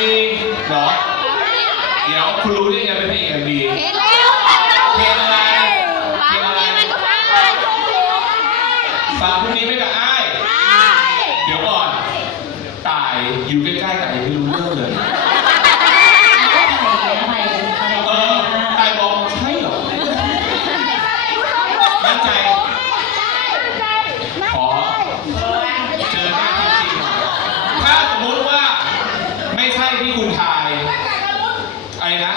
มีเหรอ เดี๋ยวคุณรู้ได้ไงเป็นพระเอก คุณทายอะไรนะ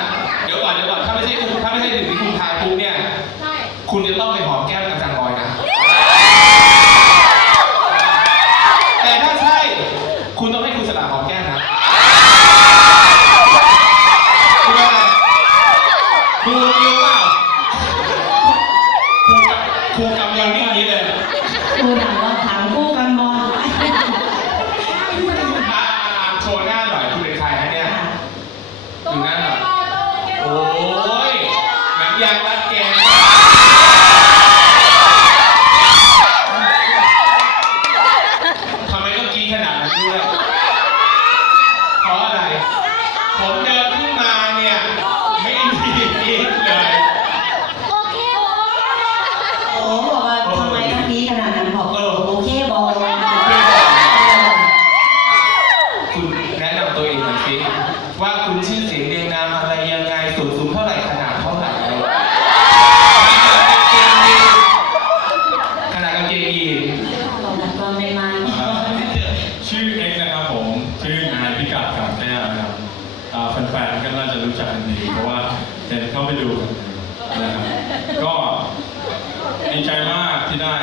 แฟนๆก็น่าจะรู้จักกันดีเพราะว่าเห็นเข้าไปดูนะครับก็ดีใจมากที่ได้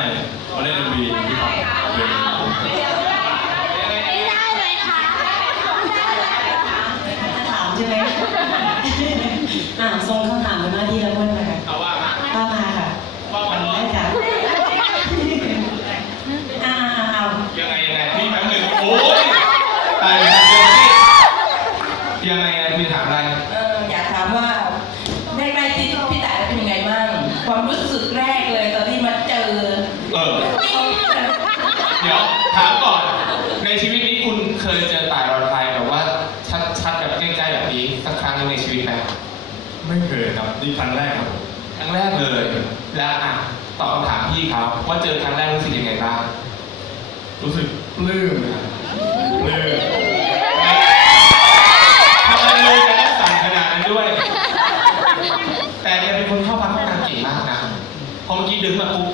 สึกแรกเลยตอนที่มาเจอเออ เดี๋ยวถามก่อน ในชีวิตนี้คุณเคยเจอตายรอนไทยแบบว่าชัดๆแบบใกล้ๆแบบนี้สักครั้งในชีวิตไหมไม่เคยครับนี่ครั้งแรกครับครั้งแรกเลย แล้วอะตอบคำถามพี่เขาว่าเจอครั้งแรกรู้สึกยังไงบ้าง รู้สึกปลื้มครับปลื้ม พอเมื่อกี้ดึงมาปุ๊บ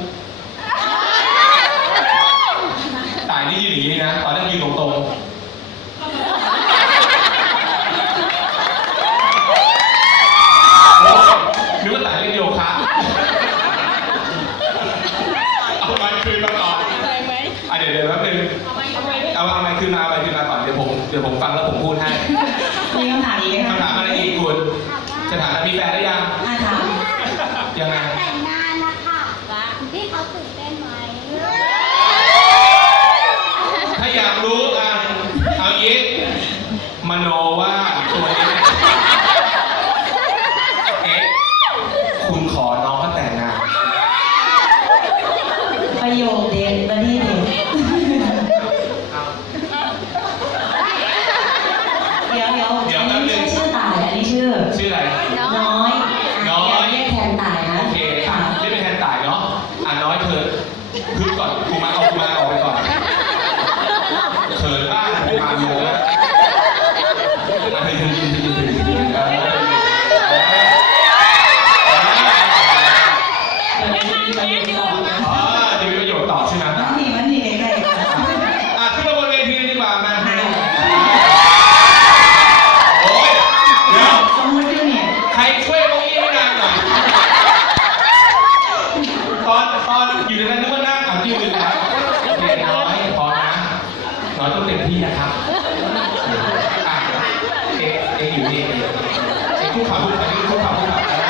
ตายนี่ยืนอย่างนี้นะ ตอนนั้นยืนตรงๆนึกว่าตายเล่นโยคะเาคืนมาก่อนเดี๋ยวเดี๋ยวแป๊บนึงเอาอาไปคืนมาอาไปคืนมาก่อนเดี๋ยวผมฟังแล้วผมพูดให้มีคำถามอีกไหมคำถามอะไรอีกคุณจะถามมีแฟนหรือยัง ถ้าอยากรู้อะเอางี้มโน น้อยต้องเต็มที่นะครับเอ็กเอ็กยู่นี่เอ็กพูดข่าวพูดข่าวพูดข่าวพูดข่าว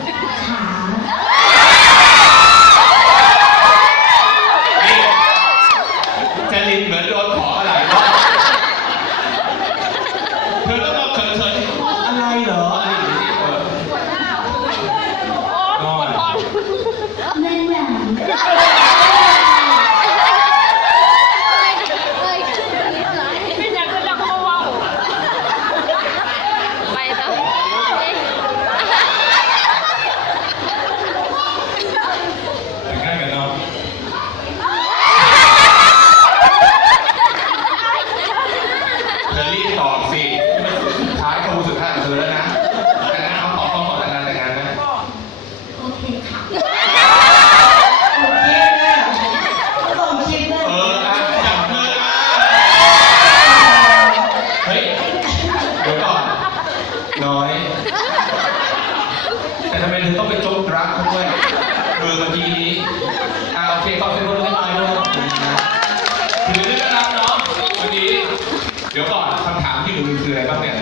ด้วยอร์มือกี้นี้อ่าโอเคขอบคุณคนทั้งหลายด้วยถือเรื่องนับเนาะวันนี้ เดี๋ยวก่อนคำถามที่หนูคืออะไรบ้างเนี่ย